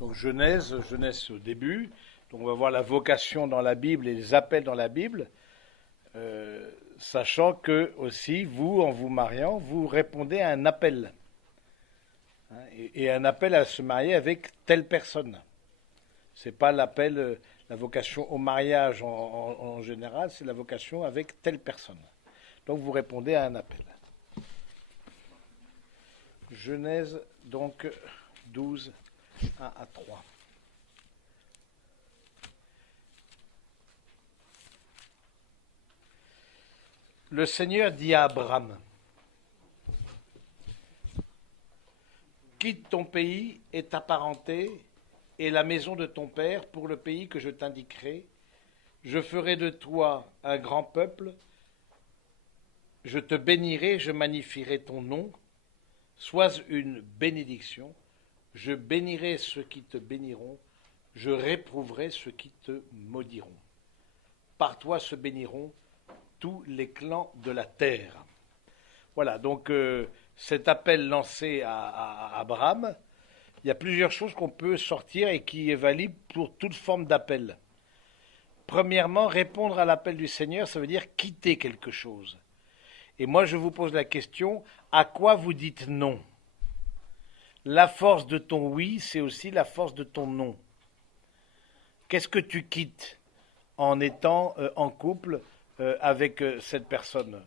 Donc Genèse au début. Donc on va voir la vocation dans la Bible et les appels dans la Bible, sachant que aussi vous, en vous mariant, vous répondez à un appel, hein, et un appel à se marier avec telle personne. C'est pas l'appel, la vocation au mariage en général, c'est la vocation avec telle personne. Donc vous répondez à un appel. Genèse donc 12, 1 à 3. Le Seigneur dit à Abraham, quitte ton pays et ta parenté et la maison de ton père pour le pays que je t'indiquerai. Je ferai de toi un grand peuple, je te bénirai, je magnifierai ton nom. Sois une bénédiction, je bénirai ceux qui te béniront, je réprouverai ceux qui te maudiront. Par toi se béniront tous les clans de la terre. Voilà, donc cet appel lancé à Abraham, il y a plusieurs choses qu'on peut sortir et qui est valide pour toute forme d'appel. Premièrement, répondre à l'appel du Seigneur, ça veut dire quitter quelque chose. Et moi, je vous pose la question, à quoi vous dites non? La force de ton oui, c'est aussi la force de ton non. Qu'est-ce que tu quittes en étant en couple avec cette personne,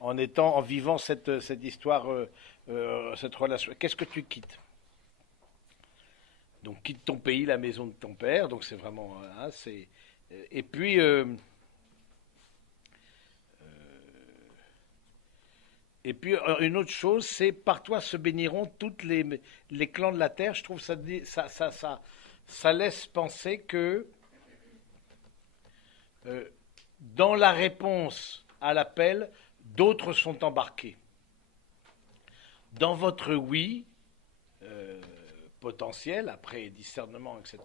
en vivant cette histoire, cette relation? Qu'est-ce que tu quittes? Donc quitte ton pays, la maison de ton père. Donc c'est vraiment, hein, c'est. Et puis une autre chose, c'est par toi se béniront toutes les clans de la terre. Je trouve ça laisse penser que dans la réponse à l'appel, d'autres sont embarqués. Dans votre oui potentiel, après discernement, etc.,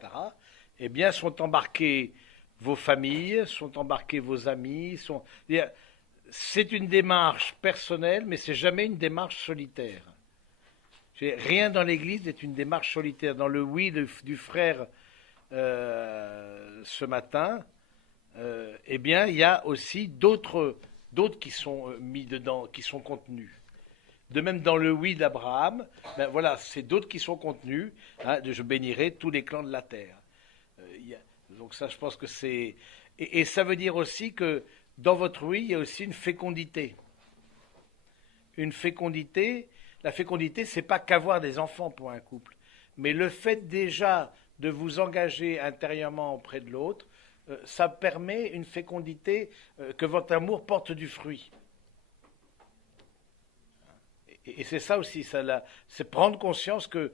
eh bien, sont embarqués vos familles, sont embarqués vos amis. C'est une démarche personnelle, mais c'est jamais une démarche solitaire. Rien dans l'Église n'est une démarche solitaire. Dans le oui du frère ce matin, eh bien, il y a aussi d'autres qui sont mis dedans, qui sont contenus. De même, dans le oui d'Abraham, ben voilà, c'est d'autres qui sont contenus. Hein, je bénirai tous les clans de la terre. Donc ça, je pense que c'est... Et ça veut dire aussi que dans votre oui, il y a aussi une fécondité. Une fécondité, la fécondité, c'est pas qu'avoir des enfants pour un couple, mais le fait déjà de vous engager intérieurement auprès de l'autre, ça permet une fécondité, que votre amour porte du fruit. Et c'est ça aussi, c'est prendre conscience que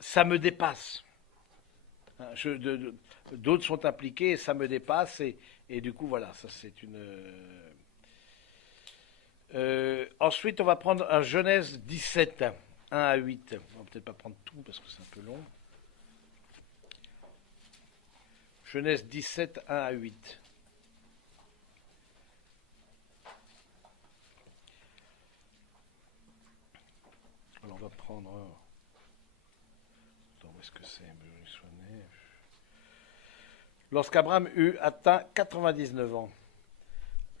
ça me dépasse. D'autres sont impliqués et ça me dépasse, et du coup, voilà, ça c'est une... ensuite, on va prendre un Genèse 17, 1 à 8. On va peut-être pas prendre tout parce que c'est un peu long. Genèse 17, 1 à 8. Alors, on va prendre... Attends, où est-ce que c'est? Lorsqu'Abraham eut atteint 99 ans,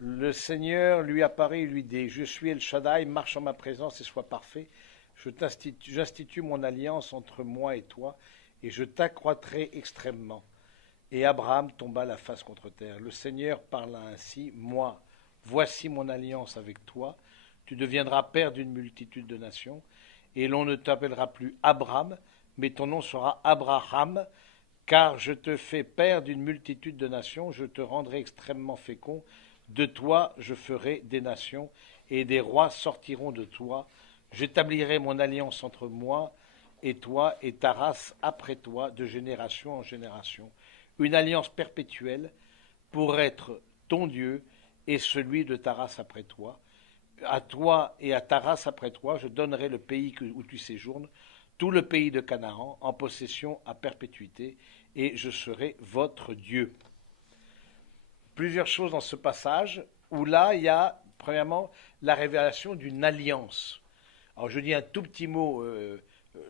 le Seigneur lui apparaît et lui dit, je suis El Shaddai, marche en ma présence et sois parfait. J'institue mon alliance entre moi et toi, et je t'accroîtrai extrêmement. Et Abraham tomba la face contre terre. Le Seigneur parla ainsi, moi, voici mon alliance avec toi, tu deviendras père d'une multitude de nations, et l'on ne t'appellera plus Abraham, mais ton nom sera Abraham, car je te fais père d'une multitude de nations, je te rendrai extrêmement fécond, de toi je ferai des nations, et des rois sortiront de toi. J'établirai mon alliance entre moi et toi et ta race après toi, de génération en génération. Une alliance perpétuelle pour être ton Dieu et celui de ta race après toi. À toi et à ta race après toi, je donnerai le pays où tu séjournes, tout le pays de Canaan, en possession à perpétuité, et je serai votre Dieu. Plusieurs choses dans ce passage, où là, il y a, premièrement, la révélation d'une alliance. Alors, je dis un tout petit mot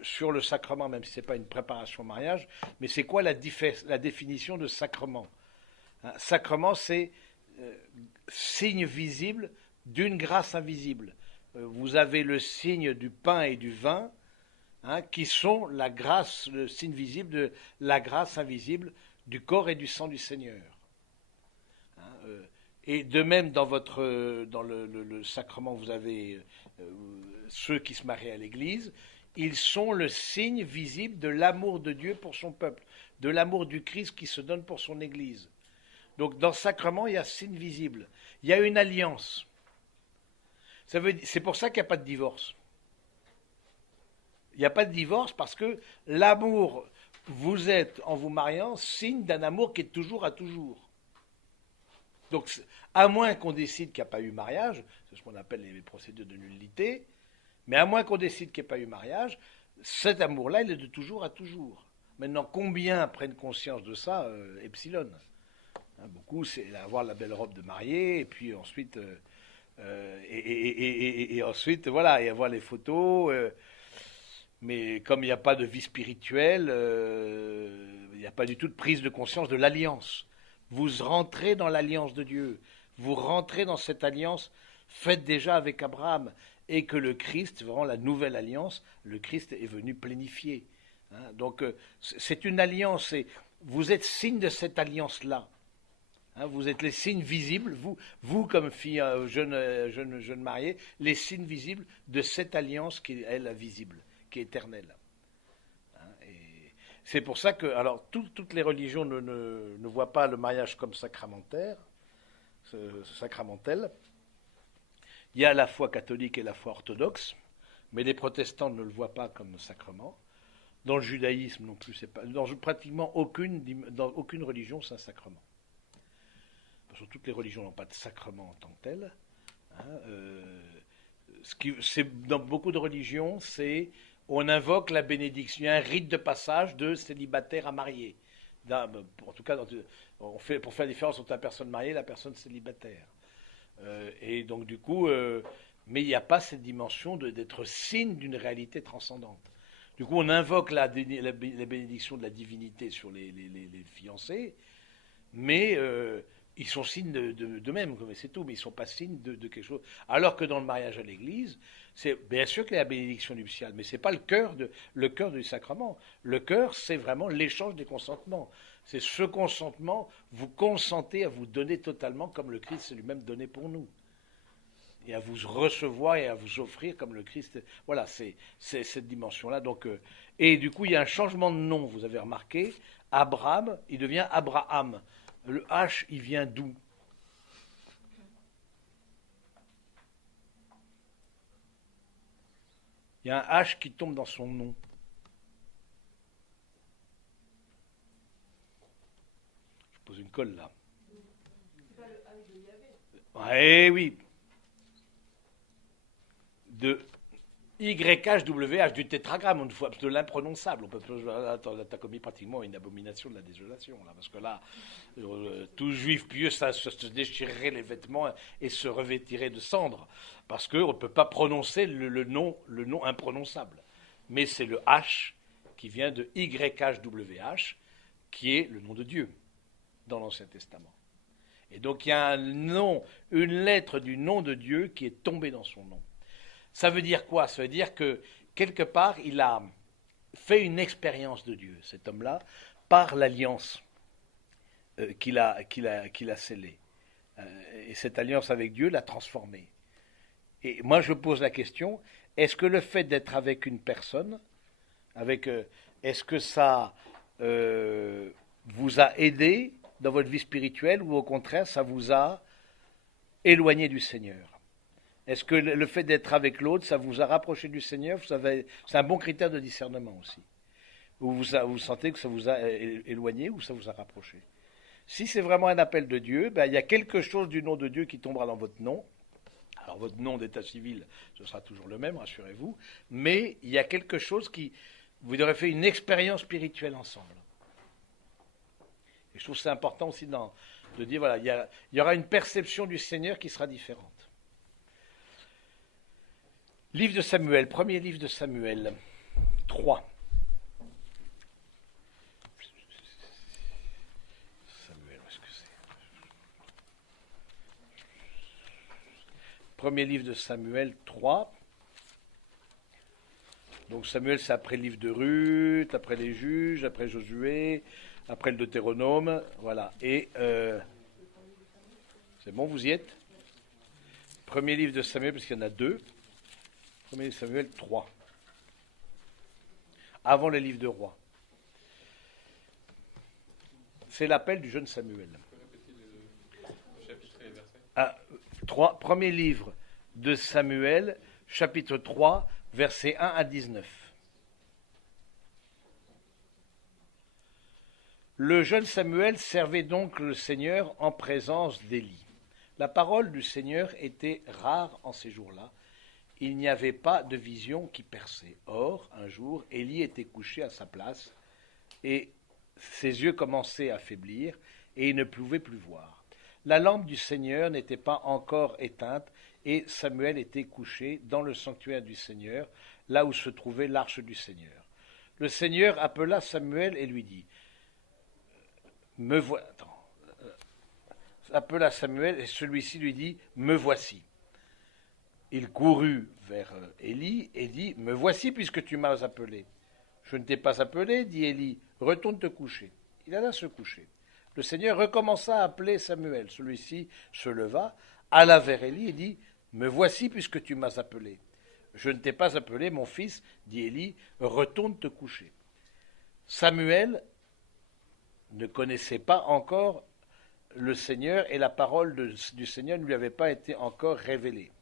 sur le sacrement, même si ce n'est pas une préparation au mariage, mais c'est quoi la définition de sacrement? Un sacrement, c'est signe visible d'une grâce invisible. Vous avez le signe du pain et du vin, qui sont la grâce, le signe visible de la grâce invisible du corps et du sang du Seigneur. Et de même, dans le sacrement, vous avez ceux qui se marient à l'Église. Ils sont le signe visible de l'amour de Dieu pour son peuple, de l'amour du Christ qui se donne pour son Église. Donc, dans le sacrement, il y a signe visible. Il y a une alliance. C'est pour ça qu'il n'y a pas de divorce. Il n'y a pas de divorce parce que l'amour, vous êtes, en vous mariant, signe d'un amour qui est toujours à toujours. Donc, à moins qu'on décide qu'il n'y a pas eu mariage, c'est ce qu'on appelle les procédures de nullité, mais à moins qu'on décide qu'il n'y ait pas eu mariage, cet amour-là, il est de toujours à toujours. Maintenant, combien prennent conscience de ça? Epsilon. Beaucoup, c'est avoir la belle robe de mariée, et puis ensuite, ensuite, voilà, et avoir les photos. Mais comme il n'y a pas de vie spirituelle, il n'y a pas du tout de prise de conscience de l'alliance. Vous rentrez dans l'alliance de Dieu. Vous rentrez dans cette alliance faite déjà avec Abraham. Et que le Christ, vraiment la nouvelle alliance, le Christ est venu plénifier. Donc c'est une alliance. Et vous êtes signe de cette alliance-là. Vous êtes les signes visibles, vous comme fille jeune mariée, les signes visibles de cette alliance qui est elle visible, qui est éternelle. Et c'est pour ça que, alors, toutes les religions ne voient pas le mariage comme sacramentaire, sacramentel. Il y a la foi catholique et la foi orthodoxe, mais les protestants ne le voient pas comme sacrement. Dans le judaïsme non plus, c'est pas. Dans pratiquement aucune religion, c'est un sacrement. Parce que toutes les religions n'ont pas de sacrement en tant que tel. Dans beaucoup de religions, on invoque la bénédiction. Il y a un rite de passage de célibataire à marié. En tout cas, pour faire la différence entre la personne mariée et la personne célibataire. Et donc du coup, mais il n'y a pas cette dimension d'être signe d'une réalité transcendante. Du coup, on invoque la bénédiction de la divinité sur les fiancés, mais ils sont signes d'eux-mêmes, c'est tout, mais ils ne sont pas signes de quelque chose. Alors que dans le mariage à l'église, c'est bien sûr qu'il y a la bénédiction nuptiale, mais ce n'est pas le cœur du sacrement. Le cœur, c'est vraiment l'échange des consentements. C'est ce consentement, vous consentez à vous donner totalement comme le Christ s'est lui-même donné pour nous. Et à vous recevoir et à vous offrir comme le Christ. Voilà, c'est cette dimension-là. Donc, et du coup, il y a un changement de nom, vous avez remarqué. Abraham, il devient Abraham. Le H, il vient d'où? Il y a un H qui tombe dans son nom. Je pose une colle là. C'est pas le H de Yahvé. Oui. De YHWH, du tétragramme, on fois de l'imprononçable. On peut, t'as commis pratiquement une abomination de la désolation, là, parce que là, tout juif pieux, ça se déchirerait les vêtements et se revêtirait de cendres, parce qu'on ne peut pas prononcer le nom imprononçable. Mais c'est le H qui vient de YHWH, qui est le nom de Dieu dans l'Ancien Testament. Et donc il y a un nom, une lettre du nom de Dieu qui est tombée dans son nom. Ça veut dire quoi? Ça veut dire que, quelque part, il a fait une expérience de Dieu, cet homme-là, par l'alliance qu'il a scellée. Et cette alliance avec Dieu l'a transformé. Et moi, je pose la question, est-ce que le fait d'être avec une personne, est-ce que ça vous a aidé dans votre vie spirituelle ou au contraire, ça vous a éloigné du Seigneur? Est-ce que le fait d'être avec l'autre, ça vous a rapproché du Seigneur? C'est un bon critère de discernement aussi. Ou vous sentez que ça vous a éloigné ou ça vous a rapproché? Si c'est vraiment un appel de Dieu, il y a quelque chose du nom de Dieu qui tombera dans votre nom. Alors votre nom d'état civil, ce sera toujours le même, rassurez-vous. Mais il y a quelque chose qui... Vous aurez fait une expérience spirituelle ensemble. Et je trouve que c'est important aussi de dire, voilà, il y aura une perception du Seigneur qui sera différente. Livre de Samuel, premier livre de Samuel, 3. Samuel, où est-ce que c'est? Premier livre de Samuel 3. Donc Samuel, c'est après le livre de Ruth, après les juges, après Josué, après le Deutéronome, voilà. Et c'est bon, vous y êtes? Premier livre de Samuel, parce qu'il y en a 2. Premier livre de Samuel 3. Avant le livre de Rois. C'est l'appel du jeune Samuel. Ah, 3, premier livre de Samuel, chapitre 3, versets 1 à 19. Le jeune Samuel servait donc le Seigneur en présence d'Élie. La parole du Seigneur était rare en ces jours-là. Il n'y avait pas de vision qui perçait. Or, un jour, Élie était couché à sa place et ses yeux commençaient à faiblir et il ne pouvait plus voir. La lampe du Seigneur n'était pas encore éteinte et Samuel était couché dans le sanctuaire du Seigneur, là où se trouvait l'arche du Seigneur. Le Seigneur appela Samuel et lui dit, me voilà. Appela Samuel et celui-ci lui dit, me voici. Il courut vers Élie et dit, me voici puisque tu m'as appelé. Je ne t'ai pas appelé, dit Élie, retourne te coucher. Il alla se coucher. Le Seigneur recommença à appeler Samuel. Celui-ci se leva, alla vers Élie et dit, me voici puisque tu m'as appelé. Je ne t'ai pas appelé, mon fils, dit Élie, retourne te coucher. Samuel ne connaissait pas encore le Seigneur et la parole du Seigneur ne lui avait pas été encore révélée.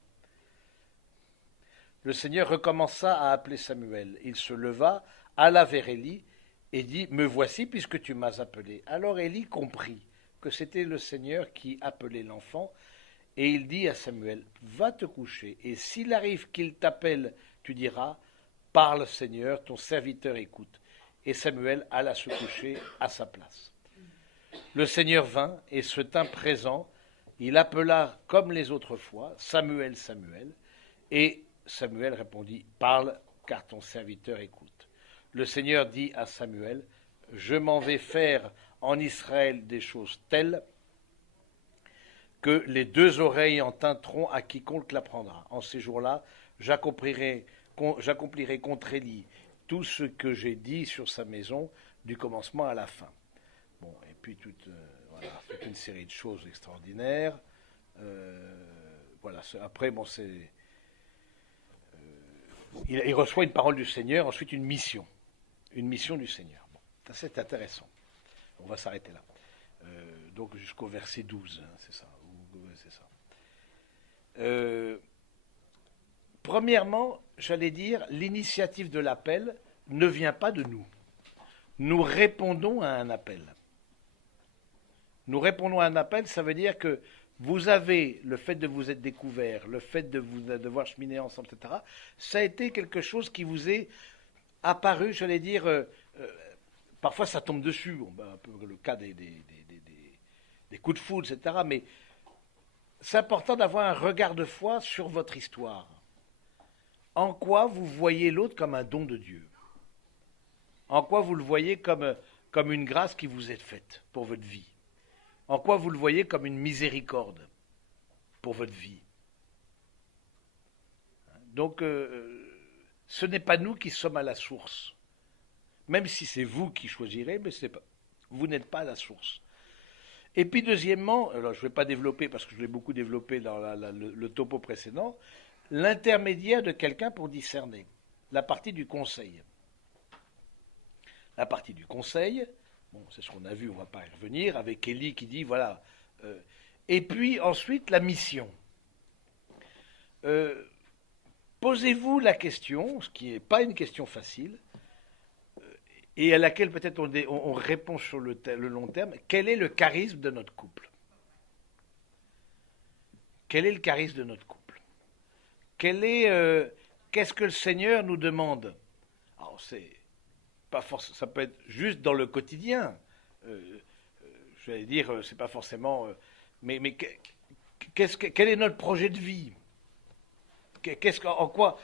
Le Seigneur recommença à appeler Samuel. Il se leva, alla vers Élie et dit, me voici puisque tu m'as appelé. Alors Élie comprit que c'était le Seigneur qui appelait l'enfant et il dit à Samuel, va te coucher et s'il arrive qu'il t'appelle, tu diras, parle Seigneur, ton serviteur écoute. Et Samuel alla se coucher à sa place. Le Seigneur vint et se tint présent. Il appela comme les autres fois, Samuel, Samuel. Et Samuel répondit, parle, car ton serviteur écoute. Le Seigneur dit à Samuel, je m'en vais faire en Israël des choses telles que les 2 oreilles en tinteront à quiconque l'apprendra. En ces jours-là, j'accomplirai contre Élie tout ce que j'ai dit sur sa maison, du commencement à la fin. Bon, et puis toute une série de choses extraordinaires. Voilà. Après, bon, c'est il reçoit une parole du Seigneur, ensuite une mission du Seigneur. Bon, c'est intéressant. On va s'arrêter là. Donc jusqu'au verset 12, hein, c'est ça. C'est ça. Premièrement, j'allais dire, l'initiative de l'appel ne vient pas de nous. Nous répondons à un appel. Nous répondons à un appel, ça veut dire que vous avez le fait de vous être découvert, le fait de vous devoir cheminer ensemble, etc. Ça a été quelque chose qui vous est apparu, j'allais dire, parfois ça tombe dessus, un peu le cas des coups de foudre, etc. Mais c'est important d'avoir un regard de foi sur votre histoire. En quoi vous voyez l'autre comme un don de Dieu? En quoi vous le voyez comme une grâce qui vous est faite pour votre vie? En quoi vous le voyez comme une miséricorde pour votre vie? Donc, ce n'est pas nous qui sommes à la source. Même si c'est vous qui choisirez, mais vous n'êtes pas à la source. Et puis deuxièmement, alors je ne vais pas développer parce que je l'ai beaucoup développé dans le topo précédent, l'intermédiaire de quelqu'un pour discerner, la partie du conseil. La partie du conseil, bon, c'est ce qu'on a vu, on ne va pas y revenir, avec Élie qui dit, voilà. Et puis ensuite, la mission. Posez-vous la question, ce qui n'est pas une question facile, et à laquelle peut-être on répond sur le long terme, quel est le charisme de notre couple? Quel est le charisme de notre couple? Qu'est-ce que le Seigneur nous demande? Alors, pas forcément, ça peut être juste dans le quotidien. Je vais dire, c'est pas forcément. Mais quel est notre projet de vie? En quoi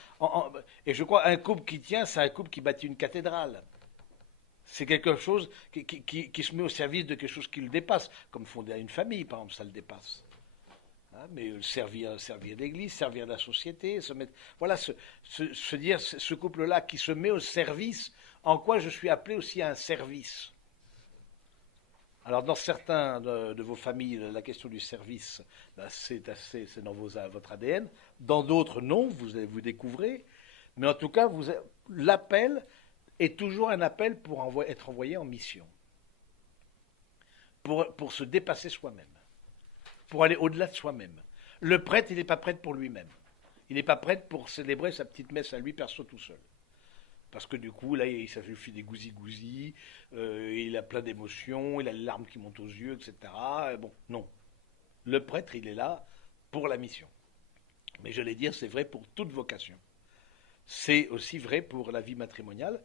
et je crois un couple qui tient, c'est un couple qui bâtit une cathédrale. C'est quelque chose qui se met au service de quelque chose qui le dépasse, comme fonder une famille, par exemple, ça le dépasse. Hein, mais servir l'Église, servir la société, se mettre, voilà, se dire ce couple-là qui se met au service, en quoi je suis appelé aussi à un service. Alors dans certains de vos familles, la question du service, ben, c'est dans votre ADN. Dans d'autres, non, vous découvrez. Mais en tout cas, l'appel est toujours un appel pour être envoyé en mission, pour se dépasser soi-même, pour aller au-delà de soi-même. Le prêtre, il n'est pas prêtre pour lui-même. Il n'est pas prêtre pour célébrer sa petite messe à lui, perso, tout seul. Parce que du coup, là, ça fait des gousi-gousi, il a plein d'émotions, il a les larmes qui montent aux yeux, etc. Bon, non. Le prêtre, il est là pour la mission. Mais je vais dire, c'est vrai pour toute vocation. C'est aussi vrai pour la vie matrimoniale.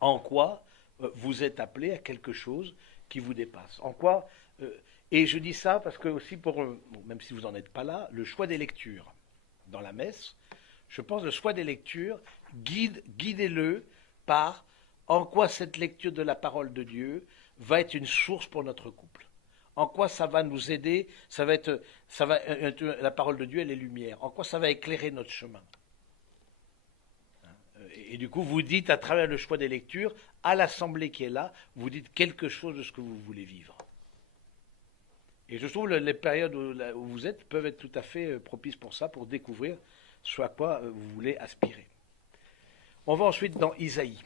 En quoi vous êtes appelé à quelque chose qui vous dépasse. En quoi et je dis ça parce que aussi même si vous n'en êtes pas là, le choix des lectures dans la messe, je pense le choix des lectures, guidez-le par en quoi cette lecture de la parole de Dieu va être une source pour notre couple. En quoi ça va nous aider, la parole de Dieu, elle est lumière. En quoi ça va éclairer notre chemin. Et du coup, vous dites à travers le choix des lectures, à l'assemblée qui est là, vous dites quelque chose de ce que vous voulez vivre. Et je trouve que les périodes où vous êtes peuvent être tout à fait propices pour ça, pour découvrir ce à quoi vous voulez aspirer. On va ensuite dans Isaïe.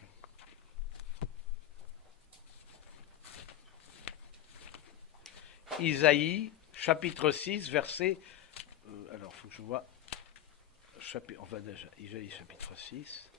Isaïe, chapitre 6, verset... alors, il faut que je vois... on va déjà... Isaïe, chapitre 6...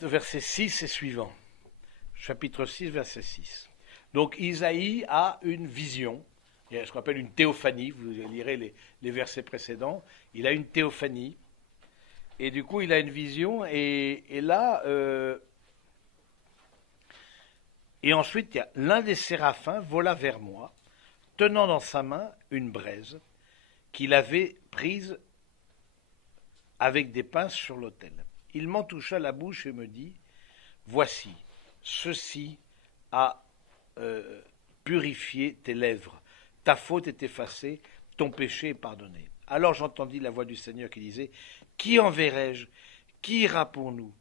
verset 6 et suivant. Chapitre 6, verset 6. Donc Isaïe a une vision, il y a ce qu'on appelle une théophanie, vous lirez les versets précédents, il a une théophanie, et du coup il a une vision, et là, et ensuite il y a l'un des séraphins vola vers moi, tenant dans sa main une braise qu'il avait prise avec des pinces sur l'autel. Il m'en toucha la bouche et me dit, voici, ceci a purifié tes lèvres, ta faute est effacée, ton péché est pardonné. Alors j'entendis la voix du Seigneur qui disait, qui enverrai-je? Qui ira pour nous?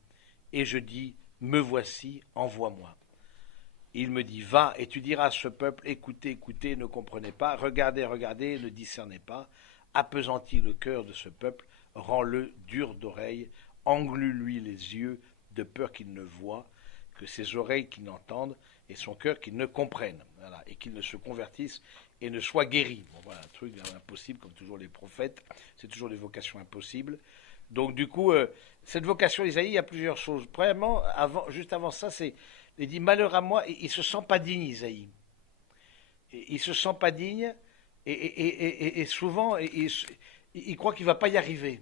Et je dis, me voici, envoie-moi. Il me dit, va et tu diras à ce peuple, écoutez, écoutez, ne comprenez pas, regardez, regardez, ne discernez pas, appesantis le cœur de ce peuple, rends-le dur d'oreille, englue-lui les yeux, de peur qu'il ne voie, que ses oreilles qui n'entendent, et son cœur qui ne comprenne, voilà, et qu'il ne se convertisse et ne soit guéri. Bon, voilà, un truc impossible, comme toujours les prophètes, c'est toujours des vocations impossibles. Donc du coup, cette vocation d'Isaïe, il y a plusieurs choses. Premièrement, juste avant ça, il dit malheur à moi, il ne se sent pas digne, Isaïe. Il ne se sent pas digne, et souvent, il croit qu'il ne va pas y arriver.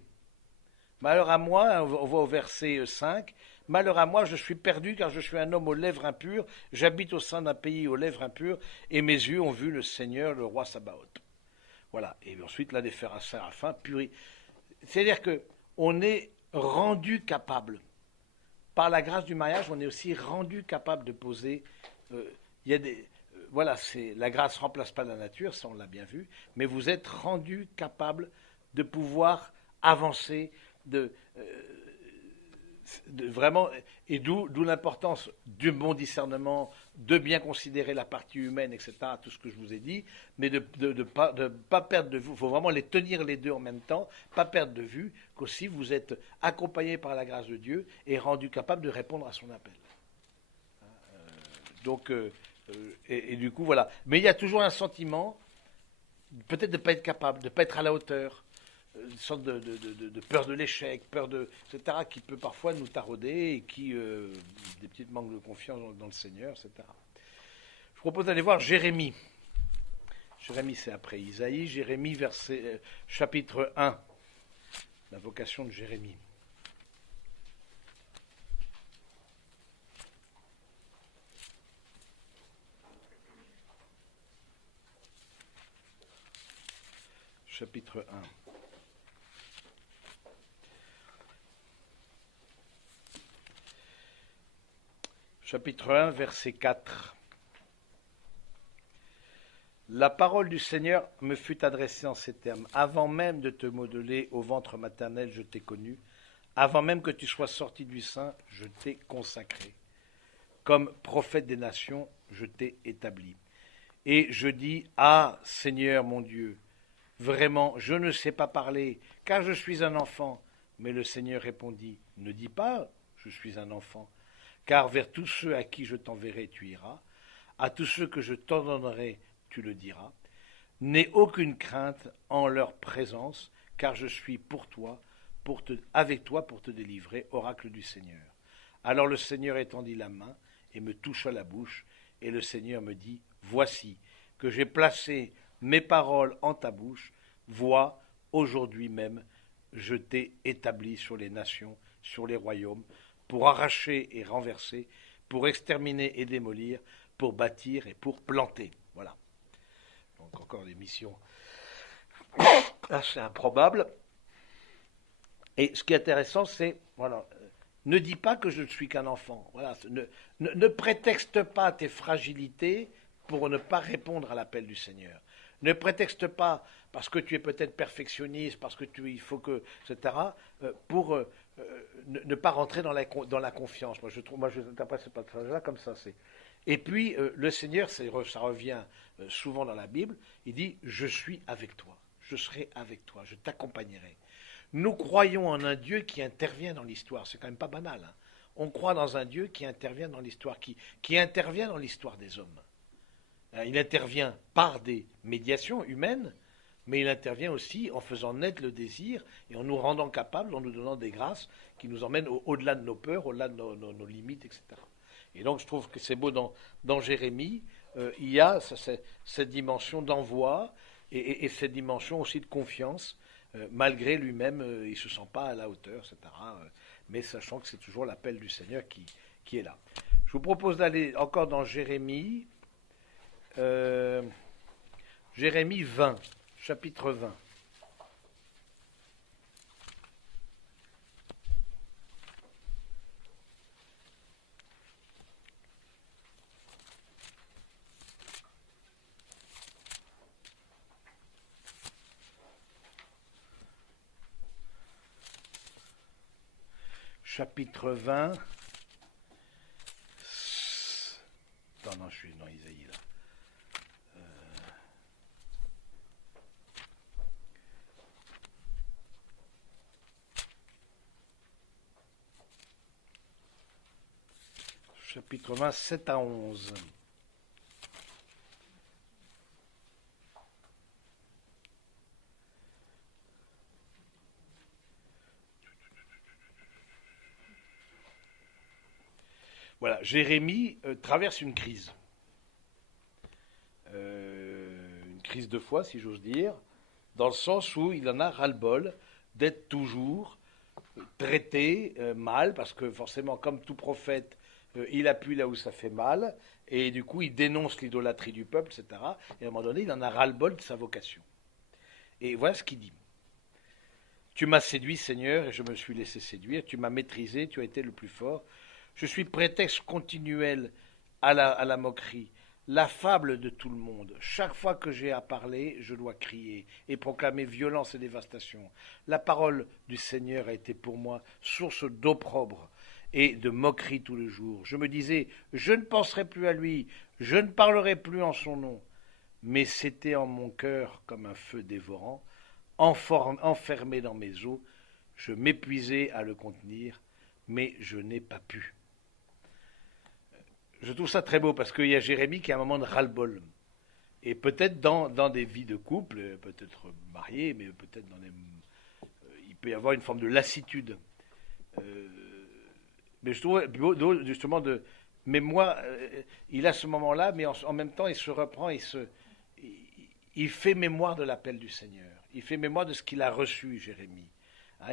Malheur à moi, on voit au verset 5, malheur à moi, je suis perdu car je suis un homme aux lèvres impures, j'habite au sein d'un pays aux lèvres impures, et mes yeux ont vu le Seigneur, le roi Sabaoth. Voilà, et ensuite là, des séraphins puri. C'est-à-dire qu'on est rendu capable, par la grâce du mariage, on est aussi rendu capable de poser, il y a des... voilà, la grâce ne remplace pas la nature, ça on l'a bien vu, mais vous êtes rendu capable de pouvoir avancer, de vraiment, et d'où l'importance du bon discernement, de bien considérer la partie humaine, etc., tout ce que je vous ai dit, mais de pas perdre de vue, il faut vraiment les tenir les deux en même temps, pas perdre de vue qu'aussi vous êtes accompagné par la grâce de Dieu et rendu capable de répondre à son appel. Donc, et du coup, voilà. Mais il y a toujours un sentiment, peut-être de ne pas être capable, de ne pas être à la hauteur, une sorte de peur de l'échec, etc., qui peut parfois nous tarauder et qui, des petits manques de confiance dans le Seigneur, etc. Je propose d'aller voir Jérémie. Jérémie, c'est après Isaïe. Jérémie, chapitre 1. La vocation de Jérémie. Chapitre 1. Chapitre 1, verset 4. La parole du Seigneur me fut adressée en ces termes. Avant même de te modeler au ventre maternel, je t'ai connu. Avant même que tu sois sorti du sein, je t'ai consacré. Comme prophète des nations, je t'ai établi. Et je dis, ah, Seigneur mon Dieu, vraiment, je ne sais pas parler, car je suis un enfant. Mais le Seigneur répondit, ne dis pas, je suis un enfant, car vers tous ceux à qui je t'enverrai, tu iras. À tous ceux que je t'ordonnerai, tu le diras. N'aie aucune crainte en leur présence, car je suis avec toi pour te délivrer, oracle du Seigneur. Alors le Seigneur étendit la main et me toucha la bouche, et le Seigneur me dit, voici que j'ai placé mes paroles en ta bouche, vois, aujourd'hui même, je t'ai établi sur les nations, sur les royaumes, pour arracher et renverser, pour exterminer et démolir, pour bâtir et pour planter. Voilà. Donc encore des missions assez improbables. Et ce qui est intéressant, c'est, voilà, ne dis pas que je ne suis qu'un enfant. Voilà, ne prétexte pas tes fragilités pour ne pas répondre à l'appel du Seigneur. Ne prétexte pas parce que tu es peut-être perfectionniste, parce que il faut que, etc., pour ne pas rentrer dans la confiance. Moi, je n'interprète ce passage-là comme ça. Et puis, le Seigneur, ça revient souvent dans la Bible, il dit, je suis avec toi, je serai avec toi, je t'accompagnerai. Nous croyons en un Dieu qui intervient dans l'histoire, c'est quand même pas banal. Hein. On croit dans un Dieu qui intervient dans l'histoire, qui intervient dans l'histoire des hommes. Il intervient par des médiations humaines, mais il intervient aussi en faisant naître le désir et en nous rendant capables, en nous donnant des grâces qui nous emmènent au-delà de nos peurs, au-delà de nos limites, etc. Et donc je trouve que c'est beau dans Jérémie, il y a cette dimension d'envoi et cette dimension aussi de confiance, malgré lui-même, il ne se sent pas à la hauteur, etc. Mais sachant que c'est toujours l'appel du Seigneur qui est là. Je vous propose d'aller encore dans Jérémie. Jérémie 20, chapitre 20. Chapitre 20. Non, je suis dans Isaïe là. Chapitre 20, 7 à 11. Voilà, Jérémie traverse une crise de foi, si j'ose dire, dans le sens où il en a ras-le-bol d'être toujours traité mal, parce que forcément, comme tout prophète, il appuie là où ça fait mal, et du coup, il dénonce l'idolâtrie du peuple, etc. Et à un moment donné, il en a ras-le-bol de sa vocation. Et voilà ce qu'il dit. Tu m'as séduit, Seigneur, et je me suis laissé séduire. Tu m'as maîtrisé, tu as été le plus fort. Je suis prétexte continuel à la moquerie, la fable de tout le monde. Chaque fois que j'ai à parler, je dois crier et proclamer violence et dévastation. La parole du Seigneur a été pour moi source d'opprobre et de moquerie tout le jour. Je me disais, je ne penserai plus à lui, je ne parlerai plus en son nom. Mais c'était en mon cœur comme un feu dévorant, enfermé dans mes os. Je m'épuisais à le contenir, mais je n'ai pas pu. Je trouve ça très beau parce qu'il y a Jérémie qui a un moment de ras-le-bol. Et peut-être dans des vies de couple, peut-être mariés, mais peut-être il peut y avoir une forme de lassitude. Mais je trouve beau justement mais moi, il a ce moment-là, mais en même temps, il se reprend, il fait mémoire de l'appel du Seigneur. Il fait mémoire de ce qu'il a reçu, Jérémie.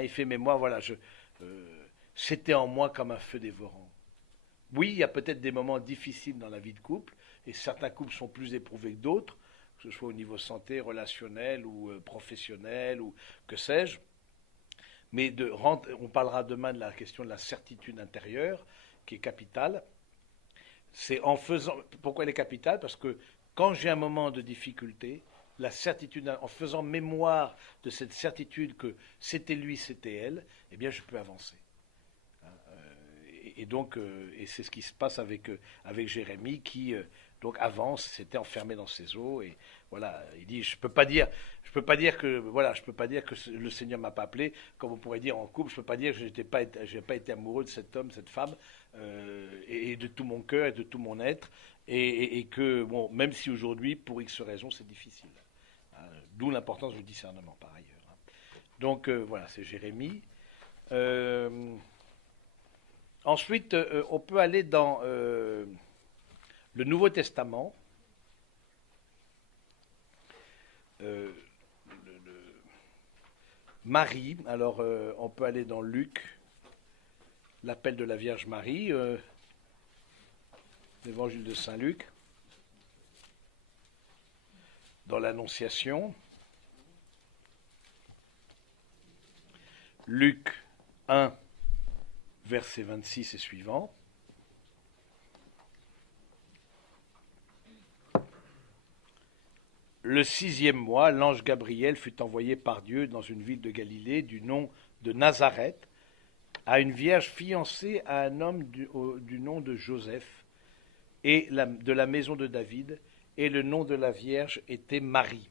Il fait mémoire, voilà, c'était en moi comme un feu dévorant. Oui, il y a peut-être des moments difficiles dans la vie de couple, et certains couples sont plus éprouvés que d'autres, que ce soit au niveau santé, relationnel ou professionnel, ou que sais-je. Mais on parlera demain de la question de la certitude intérieure, qui est capitale. C'est en faisant. Pourquoi elle est capitale? Parce que quand j'ai un moment de difficulté, la certitude, en faisant mémoire de cette certitude que c'était lui, c'était elle, eh bien, je peux avancer. Et donc, et c'est ce qui se passe avec Jérémie qui donc avance, s'était enfermé dans ses eaux et voilà, il dit je peux pas dire que voilà, je peux pas dire que le Seigneur m'a pas appelé, comme on pourrait dire en couple, je peux pas dire que j'ai pas été amoureux de cet homme, cette femme et de tout mon cœur et de tout mon être et que bon, même si aujourd'hui pour X raisons c'est difficile. D'où l'importance du discernement par ailleurs. Donc voilà, c'est Jérémie. Ensuite, on peut aller dans le Nouveau Testament. Marie, alors on peut aller dans Luc, l'appel de la Vierge Marie, l'évangile de Saint Luc, dans l'Annonciation. Luc 1, versets 26 et suivants. Le 6e mois, l'ange Gabriel fut envoyé par Dieu dans une ville de Galilée du nom de Nazareth à une vierge fiancée à un homme du nom de Joseph et de la maison de David, et le nom de la vierge était Marie.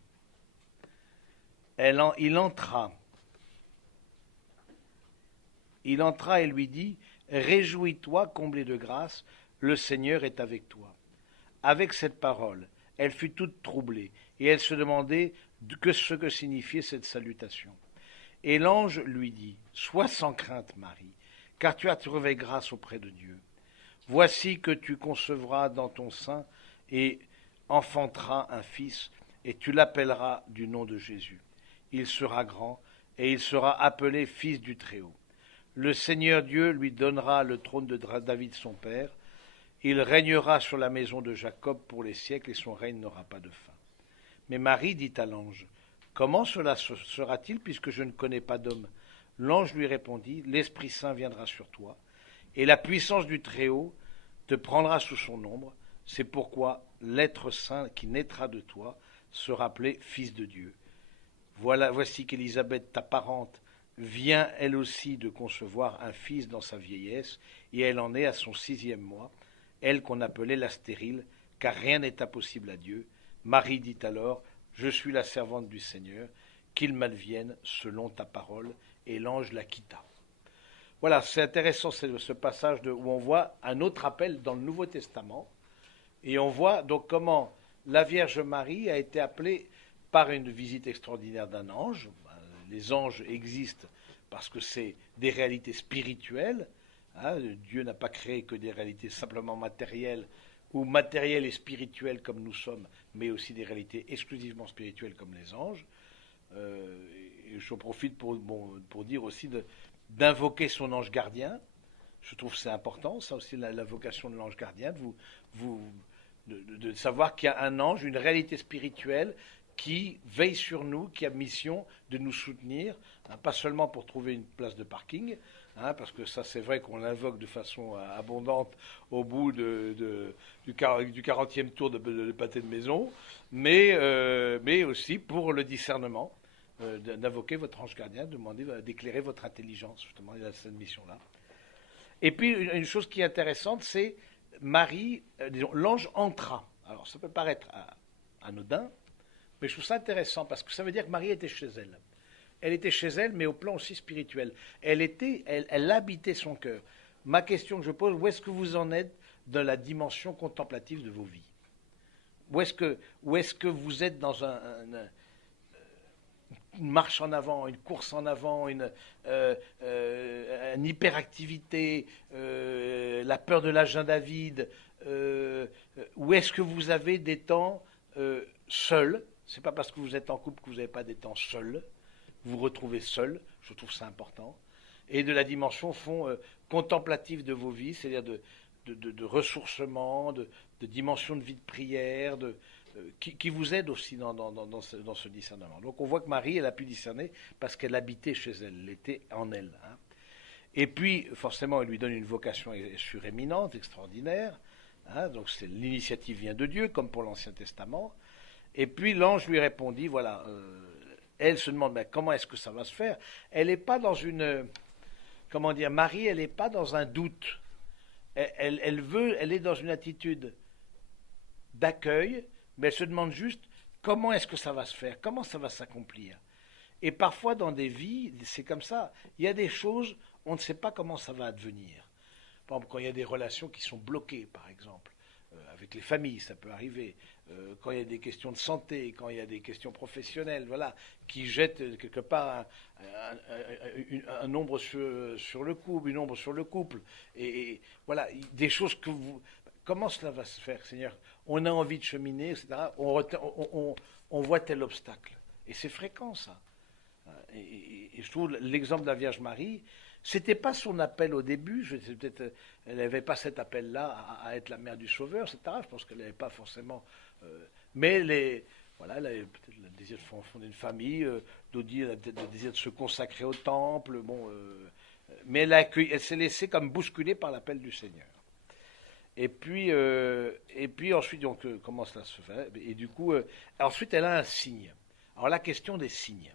Il entra et lui dit « Réjouis-toi, comblé de grâce, le Seigneur est avec toi. » Avec cette parole, elle fut toute troublée, et elle se demandait ce que signifiait cette salutation. Et l'ange lui dit « Sois sans crainte, Marie, car tu as trouvé grâce auprès de Dieu. Voici que tu concevras dans ton sein et enfanteras un fils, et tu l'appelleras du nom de Jésus. Il sera grand, et il sera appelé Fils du Très-Haut. Le Seigneur Dieu lui donnera le trône de David son père. Il régnera sur la maison de Jacob pour les siècles, et son règne n'aura pas de fin. Mais Marie dit à l'ange, « Comment cela sera-t-il, puisque je ne connais pas d'homme ?» L'ange lui répondit, « L'Esprit Saint viendra sur toi, et la puissance du Très-Haut te prendra sous son ombre. C'est pourquoi l'être saint qui naîtra de toi sera appelé Fils de Dieu. Voici qu'Élisabeth, ta parente, vient elle aussi de concevoir un fils dans sa vieillesse, et elle en est à son 6e mois, elle qu'on appelait la stérile, car rien n'est impossible à Dieu. Marie dit alors, je suis la servante du Seigneur, qu'il m'advienne selon ta parole, et l'ange la quitta. Voilà, c'est intéressant ce passage où on voit un autre appel dans le Nouveau Testament, et on voit donc comment la Vierge Marie a été appelée par une visite extraordinaire d'un ange. Les anges existent parce que c'est des réalités spirituelles. Dieu n'a pas créé que des réalités simplement matérielles ou matérielles et spirituelles comme nous sommes, mais aussi des réalités exclusivement spirituelles comme les anges. Et je profite pour dire aussi d'invoquer son ange gardien. Je trouve que c'est important, ça aussi, la vocation de l'ange gardien, de savoir qu'il y a un ange, une réalité spirituelle qui veille sur nous, qui a mission de nous soutenir, pas seulement pour trouver une place de parking, parce que ça c'est vrai qu'on l'invoque de façon abondante au bout du 40e tour de pâté de maison, mais aussi pour le discernement, d'invoquer votre ange gardien, de demander d'éclairer votre intelligence, justement, il y a cette mission-là. Et puis une chose qui est intéressante, c'est Marie, l'ange entra. Alors ça peut paraître anodin, mais je trouve ça intéressant parce que ça veut dire que Marie était chez elle. Elle était chez elle, mais au plan aussi spirituel. Elle habitait son cœur. Ma question que je pose, où est-ce que vous en êtes dans la dimension contemplative de vos vies? Où est-ce que vous êtes dans une marche en avant, une course en avant, une hyperactivité, la peur de l'agenda vide? Où est-ce que vous avez des temps seuls, C'est pas parce que vous êtes en couple que vous n'avez pas des temps seuls. Vous vous retrouvez seul, je trouve ça important. Et de la dimension, au fond, contemplative de vos vies, c'est-à-dire de ressourcement, de dimension de vie de prière, qui vous aide aussi dans ce discernement. Donc on voit que Marie, elle a pu discerner parce qu'elle habitait chez elle, elle était en elle. Hein. Et puis, forcément, elle lui donne une vocation suréminente, extraordinaire. Hein, donc l'initiative vient de Dieu, comme pour l'Ancien Testament. Et puis l'ange lui répondit, voilà, elle se demande, ben, comment est-ce que ça va se faire? Elle n'est pas dans une, comment dire, Marie, elle n'est pas dans un doute. Elle est dans une attitude d'accueil, mais elle se demande juste, comment est-ce que ça va se faire? Comment ça va s'accomplir? Et parfois dans des vies, c'est comme ça. Il y a des choses, on ne sait pas comment ça va advenir. Par exemple, quand il y a des relations qui sont bloquées, par exemple, avec les familles, ça peut arriver. Quand il y a des questions de santé, quand il y a des questions professionnelles, voilà, qui jettent quelque part un ombre sur le couple, une ombre sur le couple. Et voilà, des choses que vous... Comment cela va se faire, Seigneur? On a envie de cheminer, etc. On voit tel obstacle. Et c'est fréquent, ça. Et je trouve l'exemple de la Vierge Marie, c'était pas son appel au début, elle n'avait pas cet appel-là à être la mère du Sauveur, etc. Je pense qu'elle n'avait pas forcément... mais voilà, elle avait peut-être le désir de fonder une famille, Dodi, elle a peut-être le désir de se consacrer au temple, mais elle s'est laissée comme bousculée par l'appel du Seigneur. Et puis ensuite, donc, comment cela se fait? Et du coup, ensuite, elle a un signe. Alors la question des signes.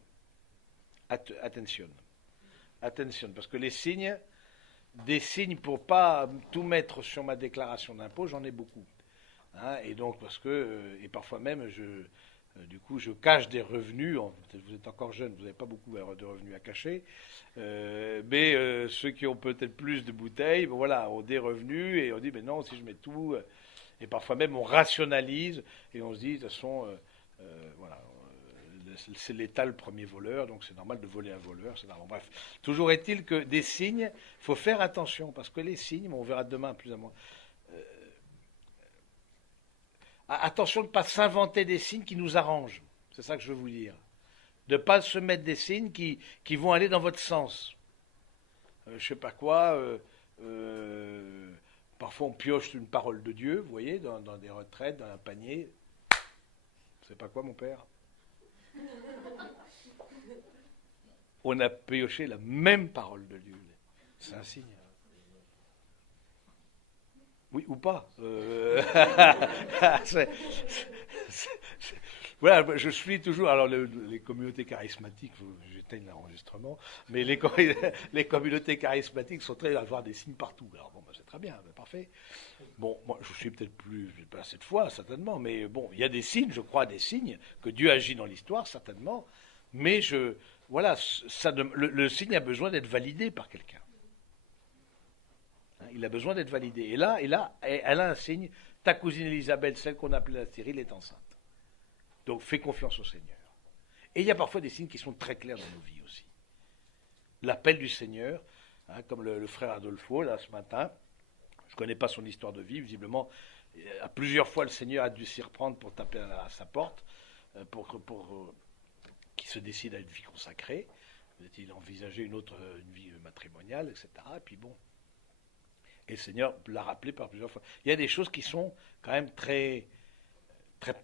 Attention, parce que les signes, des signes pour pas tout mettre sur ma déclaration d'impôt, j'en ai beaucoup. Hein, et donc parce que et parfois même du coup je cache des revenus. Vous êtes encore jeune, vous n'avez pas beaucoup de revenus à cacher, mais ceux qui ont peut-être plus de bouteilles, voilà, ont des revenus et on dit mais non, si je mets tout, et parfois même on rationalise et on se dit de toute façon voilà. C'est l'État le premier voleur, donc c'est normal de voler un voleur. Bon, bref, toujours est-il que des signes, il faut faire attention, parce que les signes, on verra demain plus ou moins. Attention de ne pas s'inventer des signes qui nous arrangent. C'est ça que je veux vous dire. De ne pas se mettre des signes qui vont aller dans votre sens. Je ne sais pas quoi. Parfois on pioche une parole de Dieu, vous voyez, dans des retraites, dans un panier. Je ne sais pas quoi, mon père. On a pioché la même parole de Dieu. C'est un signe. Oui ou pas. Voilà, je suis toujours. Alors, les communautés charismatiques, j'éteigne l'enregistrement, mais les communautés charismatiques sont très à voir des signes partout. Alors, bon, c'est très bien, parfait. Bon, moi, je suis peut-être pas cette fois, certainement, mais bon, il y a des signes, je crois, des signes, que Dieu agit dans l'histoire, certainement, mais voilà, le signe a besoin d'être validé par quelqu'un. Il a besoin d'être validé. Et là, elle a un signe. Ta cousine Elisabeth, celle qu'on appelait la stérile, est enceinte. Donc, fais confiance au Seigneur. Et il y a parfois des signes qui sont très clairs dans nos vies aussi. L'appel du Seigneur, hein, comme le frère Adolfo, là, ce matin. Je ne connais pas son histoire de vie, visiblement. À plusieurs fois, le Seigneur a dû s'y reprendre pour taper à sa porte, pour qu'il se décide à une vie consacrée. Il envisageait une vie matrimoniale, etc. Et puis bon. Et le Seigneur l'a rappelé par plusieurs fois. Il y a des choses qui sont quand même très, très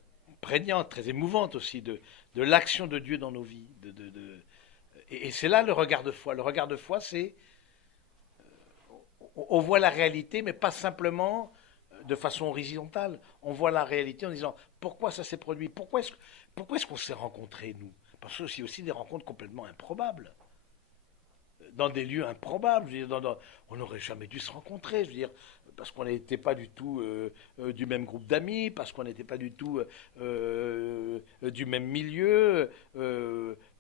prégnantes, très émouvantes aussi, de l'action de Dieu dans nos vies. Et c'est là le regard de foi. Le regard de foi, c'est... On voit la réalité, mais pas simplement de façon horizontale. On voit la réalité en disant, pourquoi ça s'est produit? Pourquoi est-ce qu'on s'est rencontrés, nous? Parce que c'est aussi des rencontres complètement improbables. Dans des lieux improbables, je veux dire, on n'aurait jamais dû se rencontrer, je veux dire, parce qu'on n'était pas du tout du même groupe d'amis, parce qu'on n'était pas du tout du même milieu,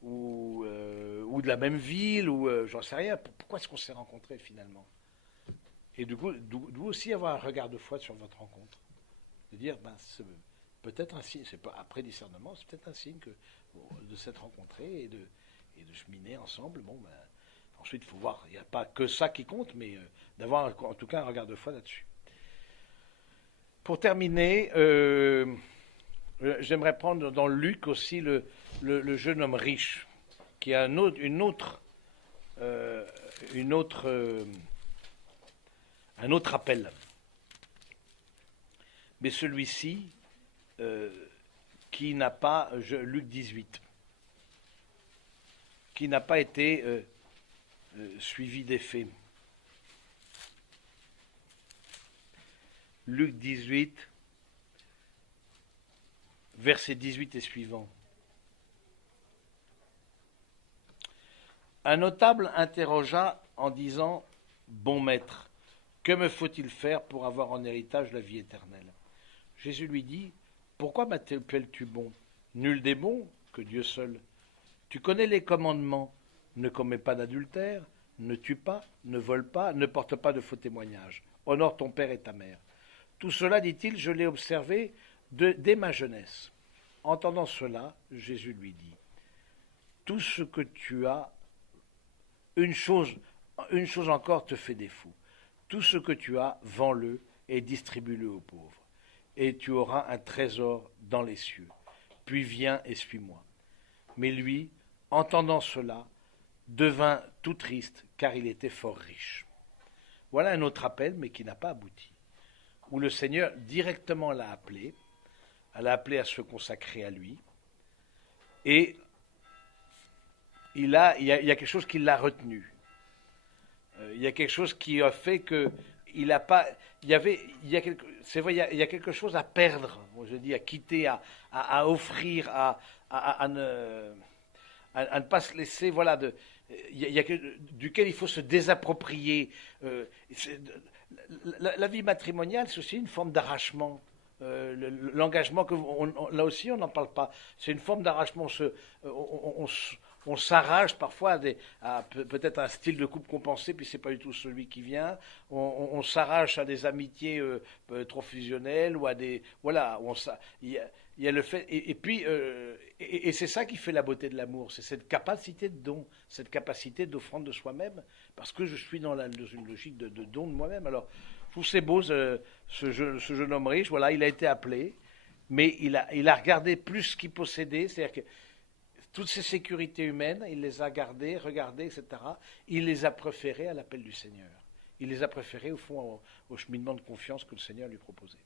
ou de la même ville, ou j'en sais rien. Pourquoi est-ce qu'on s'est rencontrés finalement? Et du coup, d'où aussi avoir un regard de foi sur votre rencontre. De dire, c'est peut-être un signe, c'est pas après discernement, c'est peut-être un signe de s'être rencontrés et de cheminer ensemble. Ensuite, il faut voir, il n'y a pas que ça qui compte, mais d'avoir en tout cas un regard de foi là-dessus. Pour terminer, J'aimerais prendre dans Luc aussi le jeune homme riche, qui a euh, une autre, un autre appel. Mais celui-ci, qui n'a pas, Luc 18, qui n'a pas été suivi des faits. Luc 18, versets 18 et suivants. Un notable interrogea en disant, bon maître, que me faut-il faire pour avoir en héritage la vie éternelle? Jésus lui dit, pourquoi m'appelles-tu bon? Nul n'est bon que Dieu seul. Tu connais les commandements, ne commets pas d'adultère, ne tue pas, ne vole pas, ne porte pas de faux témoignages, honore ton père et ta mère. Tout cela, dit-il, je l'ai observé dès ma jeunesse. Entendant cela, Jésus lui dit, tout ce que tu as, une chose encore te fait défaut. Tout ce que tu as, vends-le et distribue-le aux pauvres. Et tu auras un trésor dans les cieux. Puis viens et suis-moi. Mais lui, entendant cela, devint tout triste, car il était fort riche. Voilà un autre appel, mais qui n'a pas abouti, où le Seigneur directement l'a appelé à se consacrer à lui, et il y a quelque chose qui l'a retenu. Il y a quelque chose qui a fait que il a pas, c'est vrai, il y a quelque chose à perdre, je dis, à quitter, à offrir, à ne pas se laisser, voilà, duquel il faut se désapproprier. La vie matrimoniale, c'est aussi une forme d'arrachement. L'engagement, là aussi, on n'en parle pas. C'est une forme d'arrachement. On s'arrache parfois à peut-être un style de couple compensé, puis c'est pas du tout celui qui vient. On s'arrache à des amitiés trop fusionnelles ou à des voilà. Il y a le fait et puis et c'est ça qui fait la beauté de l'amour, c'est cette capacité de don, cette capacité d'offrande de soi-même, parce que je suis dans une logique de don de moi-même. Alors je trouve c'est beau ce jeune homme riche. Voilà, il a été appelé, mais il a regardé plus ce qu'il possédait, c'est-à-dire que toutes ces sécurités humaines, il les a gardées, regardées, etc. Il les a préférées à l'appel du Seigneur. Il les a préférées, au fond, au cheminement de confiance que le Seigneur lui proposait.